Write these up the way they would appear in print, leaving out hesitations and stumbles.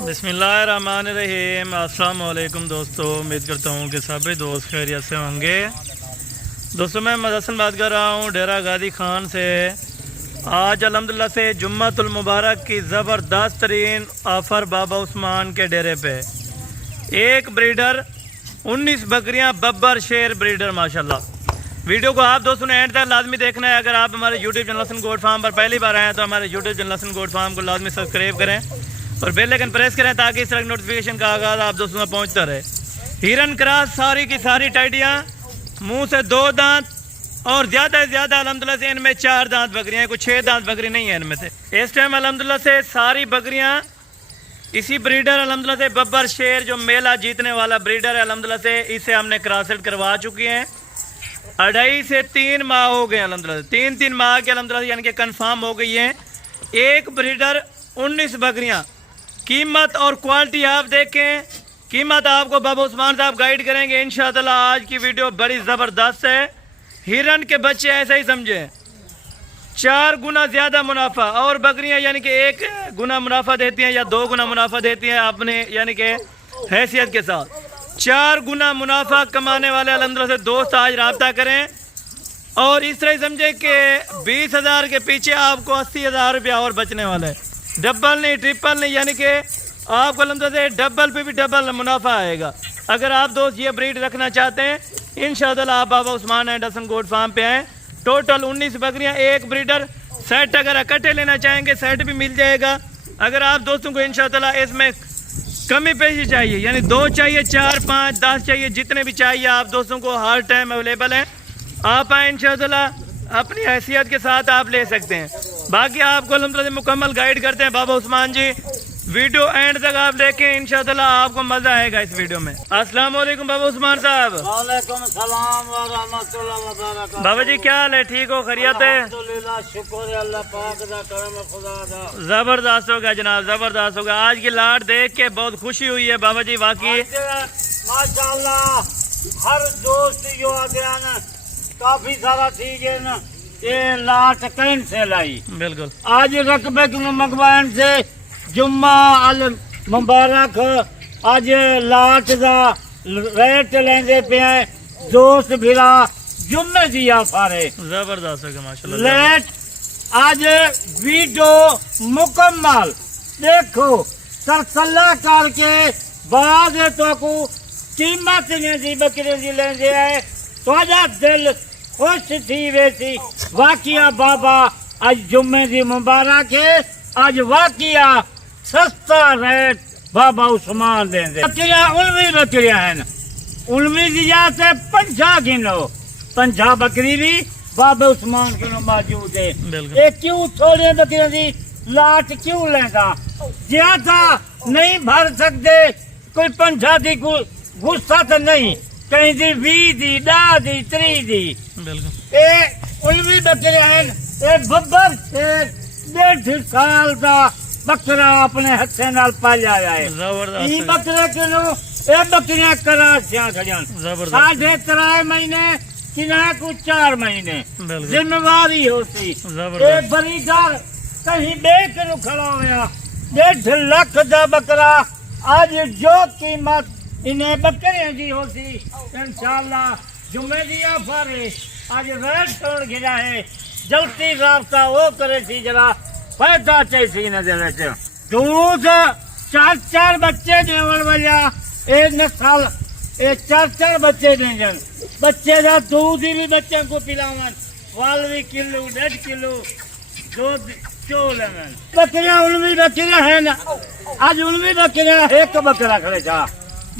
बिस्मिल्लाहिर्रहमानिर्रहीम। अस्सलाम वालेकुम दोस्तों, उम्मीद करता हूँ कि सभी दोस्त खैरियत से होंगे। दोस्तों मैं महमद हसन बात कर रहा हूँ डेरा गादी खान से। आज अल्हम्दुलिल्लाह से जुम्मतुल मुबारक की ज़बरदस्त तरीन ऑफ़र बाबा उस्मान के डेरे पे एक ब्रीडर 19 बकरियाँ बब्बर शेर ब्रीडर माशाल्लाह। वीडियो को आप दोस्तों ने एंड तक लाजमी देखना है। अगर आप हमारे YouTube channel Hasan goat farm पर पहली बार आए हैं तो हमारे YouTube channel Hasan goat farm को लाजमी सब्सक्राइब करें और बेल आइकन प्रेस करें ताकि इस तरह नोटिफिकेशन का आगाज़ आप दोस्तों तक पहुंचता रहे। हिरन क्रॉस सारी की सारी टाइडियाँ, मुंह से 2 दांत और ज़्यादा से ज़्यादा अल्हम्दुलिल्लाह से इनमें 4 दांत बकरियाँ हैं, कुछ 6 दांत बकरी नहीं है इनमें से। इस टाइम अल्हम्दुलिल्लाह से सारी बकरियाँ इसी ब्रीडर अल्हम्दुलिल्लाह से बब्बर शेर जो मेला जीतने वाला ब्रीडर है अल्हम्दुलिल्लाह से इसे हमने क्रॉसेट करवा चुकी हैं। 2.5 से 3 माह हो गए अल्हम्दुलिल्लाह, 3 माह के अल्हम्दुलिल्लाह यानी कि कंफर्म हो गई है। एक ब्रीडर 19 बकरियां। कीमत और क्वालिटी आप देखें, कीमत आपको बाबा उस्मान साहब गाइड करेंगे इंशाअल्लाह। आज की वीडियो बड़ी ज़बरदस्त है। हिरन के बच्चे ऐसे ही समझे 4 गुना ज़्यादा मुनाफा और बकरियां यानी कि 1 गुना मुनाफा देती हैं या 2 गुना मुनाफा देती हैं अपने यानी कि हैसियत के साथ। 4 गुना मुनाफा कमाने वाले अल्हम्दुलिल्लाह से दोस्त आज रब्ता करें और इस तरह समझे कि 20,000 के पीछे आपको 80,000 रुपया और बचने वाला है। डबल नहीं, ट्रिपल नहीं, यानी कि आपको अल्हम्दुलिल्लाह से डबल पे भी डबल मुनाफा आएगा। अगर आप दोस्त ये ब्रीड रखना चाहते हैं इंशाअल्लाह आप Baba Usman and Hasan goat farm पे आएँ। टोटल 19 बकरियाँ, एक ब्रीडर। सेट अगर इकट्ठे लेना चाहेंगे सेट भी मिल जाएगा। अगर आप दोस्तों को इंशाअल्लाह इसमें कमी पेशी चाहिए यानी 2 चाहिए, 4, 5, 10 चाहिए, जितने भी चाहिए आप दोस्तों को हर टाइम अवेलेबल हैं। आप आए इंशाअल्लाह अपनी हैसियत के साथ आप ले सकते हैं। बाकी आपको अल्हम्दुलिल्लाह मुकम्मल गाइड करते हैं बाबा उस्मान जी। वीडियो एंड तक आप देखें इंशाअल्लाह आपको मजा आएगा इस वीडियो में। अस्सलाम वालेकुम बाबा उस्मान साहब। वालेकुम सलाम व रहमतुल्लाह व बरकातहू। बाबा जी क्या हाल है, ठीक हो, खैरियत है? अल्हम्दुलिल्लाह, शुक्र है अल्लाह पाक दा, करम खुदा दा। जबरदस्त होगा जनाब, जबरदस्त होगा। आज की लाट देख के बहुत खुशी हुई है बाबा जी वाकई माशाअल्लाह। हर दोस्त जो आगे आना काफी सारा चीज है ना ये लाट कैन से लाई। बिल्कुल आज रकबे के मगवान से जुम्मा अल मुबारक आज लाट का रेट लेंदे पे दोस्त भिरा जुम्मे दिया सारे जबरदस्त होगा माशाल्लाह। लेट आज वीडियो मुकम्मल देखो तरसला करके बाद तो को कीमत ने दी बकरे दी लेंदे आए तो दिल खुश थी वैसी। वाकिया बाबा आज जुम्मे दी मुबारक है। आज वाकिया सस्ता रेट बाबा उस्मान देंगे। बकरियां उलवी बकरियां हैं, उलवी दिया से 50 किलो 50 बकरी भी बाबा उस्मान के मौजूद है। ये क्यों थोड़े बकरियां दी लाट क्यों लेगा, ज्यादा नहीं भर सकते। कोई 50 दी गुस्सा तो नहीं, कहीं दी 20 दी 10 दी 30 दी। ये उलवी बकरियां हैं। ये बब्बर से 1.5 साल का बकरा अपने हथे नाल पालिया है। ई बकरे किलो ए बकरियां करासियां खड़ियां 3.5 महीने किना को 4 महीने जिम्मेवारी होती। एक बरीदार कहीं बेच नु खड़ा होया 1.5 लाख का बकरा। आज जो कीमत इन्हें बकरियां दी होती इंशाअल्लाह जुम्मे दी ऑफर है। आज रेट तोड़ गिरा है, जल्दी रास्ता वो करे थी जरा पैदा चाहिए नजर दूध 4 बच्चे देवन वाला एक नस्ल 4 बच्चे देंगे। बच्चे का दूध ही भी बच्चे को पिलावन वाल भी किलो 1.5 किलो दूध चो लेवन। बकरियां उनवी बकरियां है ना, आज उनवी बकरियां एक बकरा खड़े था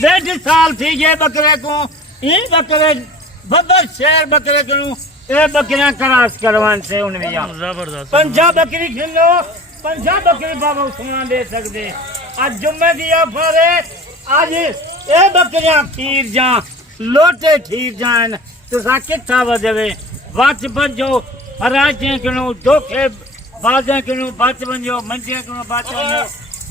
1.5 साल थी ये बकरे को। ये बकरे बब्बर शेर बकरे को ये बकरियां करास करवान से उनमें जबरदस्त 50 बकरी खिलो 50 बकरी बाबा उस्मान दे सकते। आज जुम्मे दी ऑफर है। आज ये बकरियां खीर जा लोटे खीर जान तो कितना बजे बच बजो हराजे किलो धोखे बाजे किलो बच बनो मंजे किलो बच बनो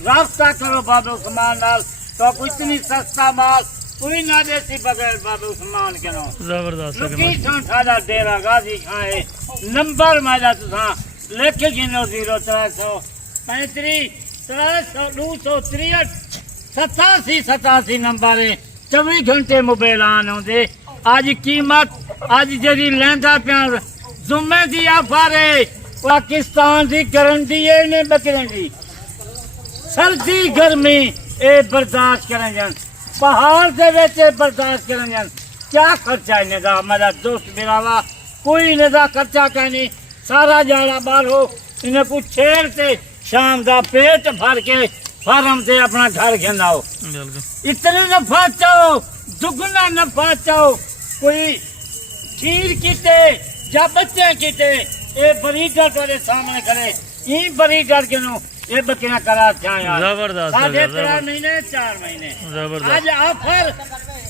रास्ता करो बाबा उस्मान नाल तो इतनी सस्ता माल कोई ना देसी बगैर बाबा उस्मान के नो जबरदस्त सादा डेरा गाजी खाए। नंबर माजा तुसा लेके गिनो 0335 300 263 87 नंबर 24 घंटे मोबाइल आन होंदे आज कीमत आज जरी लेंदा पिया जुम्मे दी ऑफर है पाकिस्तान दी गारंटी है ने बकरे दी सर्दी गर्मी ए बर्दाश्त करें जन पहाड़ दे विच बर्दाश्त करें जन क्या खर्चा है इन्हें दा मेरा दोस्त बिरावा कोई इन्हें दा खर्चा कहनी सारा जाना बाहर हो इन्हें को छेड़ से शाम का पेट भर के फार्म से अपना घर घेनाओ इतने नफा चाहो दुगना नफा चाहो कोई खीर कीते या बच्चे कीते ये बरीगर तेरे सामने करे ये बरीगर के नो ये बकरियां करा यार जबरदस्त साढ़े 3 महीने 4 महीने जबरदस्त आज ऑफर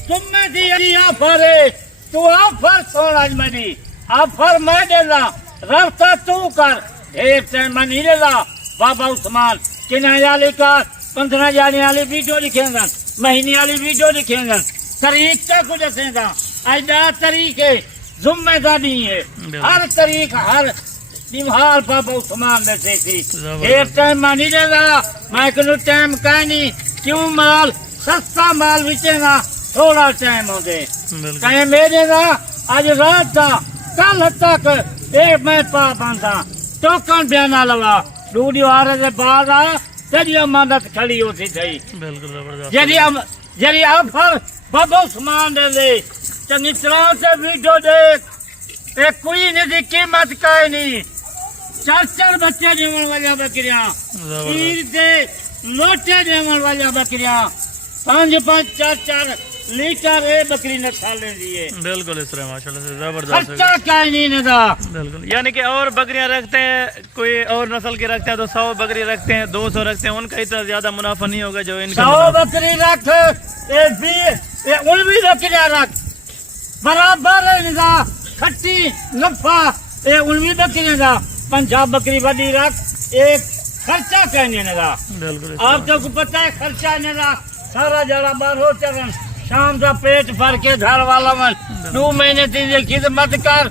तुमने दी ऑफर है तू ऑफर छोड़ आज मेरी ऑफर मैं देना रास्ता तू कर ढेर टाइम मैं नहीं देना बाबा उस्मान किनारे का 15 जाने वाली वीडियो लिखेंगे महीने वाली वीडियो लिखेंगे तारीख का कुछ दसेगा अजा तारीख है जिम्मेदारी है हर तारीख हर निभाल बाबा उस्मान देते थी एक टाइम मैं नहीं देगा मैं कहूँ टाइम कहीं नहीं क्यों माल सस्ता माल बेचेगा थोड़ा टाइम हो गए कहीं मेरे ना आज रात था कल तक एक मैं पा बांधा टोकन बयाना लगा वीडियो आ रहे थे बाद आया तेरी अमानत खड़ी होती थी बिल्कुल जबरदस्त जरी ऑफर बाबा उस्मान दे दे निचराओं से वीडियो देख एक कोई नहीं कीमत का नहीं 4 बच्चे देवन वाली बकरियां खीर दे लोटे देवन वाली बकरियां 5 4 लीटर ए बकरी ने खा लेंदी है बिल्कुल इस तरह माशाल्लाह से जबरदस्त खर्चा का नहीं नदा बिल्कुल यानी कि और बकरियां रखते हैं कोई और नस्ल के रखते हैं तो 100 बकरी रखते हैं 200 रखते हैं उनका इतना ज्यादा मुनाफा नहीं होगा जो इनका 100 बकरी रख ये उन भी बकरियां रख बराबर है नदा खट्टी नफा ये उन भी बकरियां दा 50 बकरी बड़ी रख एक खर्चा कहने नदा बिल्कुल आप तो पता है खर्चा नदा सारा जरा बार हो चलन शाम का पेट भर के घर वाला मन 2 महीने तीन खिदमत कर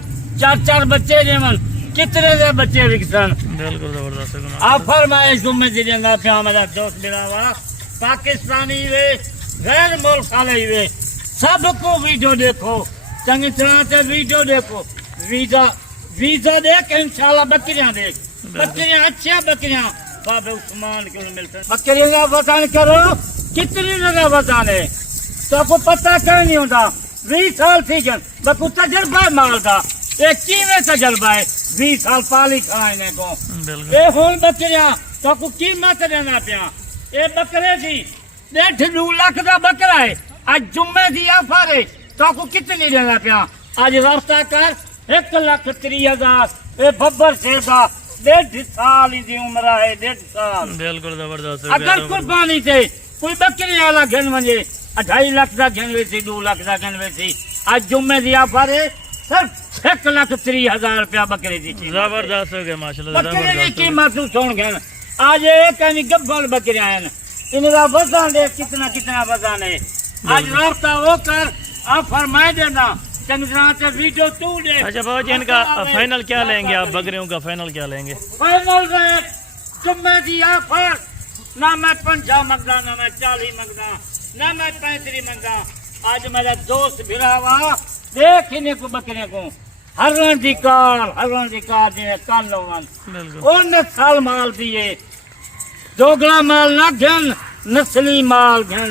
4 बच्चे देवन कितने दे बच्चे विकसन बिल्कुल जबरदस्त ऑफर मैं जुम्मे देगा क्या मेरा दोस्त मेरा वाह पाकिस्तानी वे गैर मुल्क वाले वे सबको वीडियो देखो चंगी तरह से वीडियो देखो वीजा देख इंशाल्लाह बकरियां देख बकरियां अच्छी बकरियां बाबा उस्मान के मिलते बकरियों का वजन करो कितनी जगह वजन है तो आपको पता क्यों नहीं होता 20 साल थी जन बकु तजर्बा माल का ये किवें तजर्बा है 20 साल पाली खाने को ये हुन बकरियां तो आपको कीमत देना पिया ये बकरे की 1.5 लाख का बकरा है आज जुम्मे की ऑफर है तो आपको कितनी देना पिया आज रास्ता कर 1,30,000 ये बब्बर से का 1.5 साल की उम्र है 1.5 साल बिल्कुल जबरदस्त अगर कुर्बानी से कोई बकरी वाला घन वजे 2.5 लाख का घन वेसी 2 लाख का घन वेसी आज जुम्मे की ऑफर है सिर्फ 1,30,000 रुपया बकरे की जबरदस्त हो गया माशाल्लाह बकरे की कीमत तू सुन गए आज एक गब्बल बकरियां हैं इनका वजन देख कितना वजन है आज रास्ता वो कर ऑफर मैं देना से वीडियो तू दे अच्छा बाबा जी इनका फाइनल क्या लेंगे आप बकरियों का फाइनल क्या लेंगे फाइनल रेट जुम्मे की ऑफर ना मैं 50 मंगदा ना मैं 40 मंगदा ना मैं 35 मंगदा आज मेरा दोस्त भिरावा देख इन्हें को बकरे को हरण दी कार जिन्हें कल उन साल माल दिए दोगला माल न घन नस्ली माल घन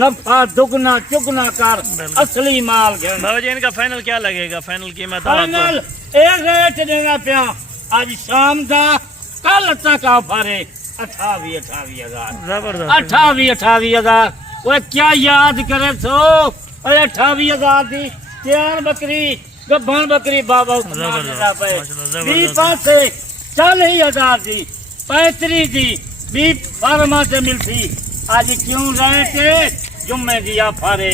नफा दुगना चुगना कर असली माल घन बाबा जी इनका फाइनल क्या लगेगा फाइनल कीमत फाइनल एक रेट देना पिया आज शाम का कल तक ऑफर है 28,000 जबरदस्त 28,000 वो क्या याद करे सो 28,000 दी 3 बकरी गब्बन बकरी बाबा पास 40,000 दी 35 दी 20 फार्मा से मिलती आज क्यों रहे थे जुम्मे की ऑफर है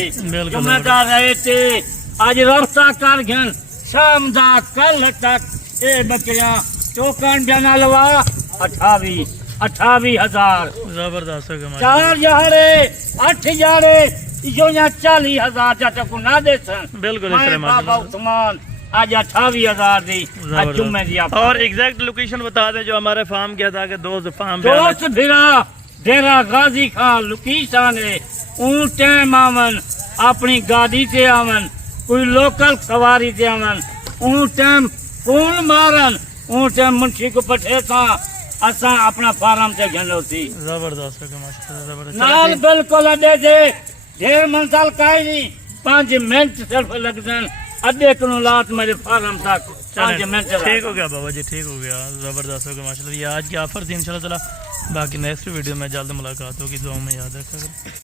जुम्मेदार रहे थे आज रास्ता कर घन शाम दा कल तक ये बकरियां टोकन बना लवा 28,000 जबरदस्त हो गया 4 जाड़े 8 जाड़े जो यहाँ 40,000 चाचा को ना दे सन बिल्कुल इस तरह बाबा उस्मान आज 28,000 दी आज जुम्मे की ऑफर और एग्जैक्ट लोकेशन बता दें जो हमारे फार्म किया था कि दोस्त फार्म दोस्त भिरा डेरा गाजी खान लुकीशा ने ऊं टाइम आवन अपनी गाड़ी से आवन कोई लोकल सवारी से आवन ऊं टाइम फोन मारन ऊं टाइम मुंशी को पठे था असा अपना फार्म से घनो थी जबरदस्त हो गया माशाल्लाह, जबरदस्त। नाल बिल्कुल अड्डे से ढेर मंजिल काई नहीं 5 मिनट सिर्फ लगदन अड्डे को लात मेरे फार्म तक 5 मिनट ठीक हो गया बाबा जी, ठीक हो गया, जबरदस्त हो गया माशाल्लाह। ये आज की ऑफर थी इंशाल्लाह ताला। बाकी नेक्स्ट वीडियो में जल्द मुलाकात होगी, दुआ में याद रखा करें।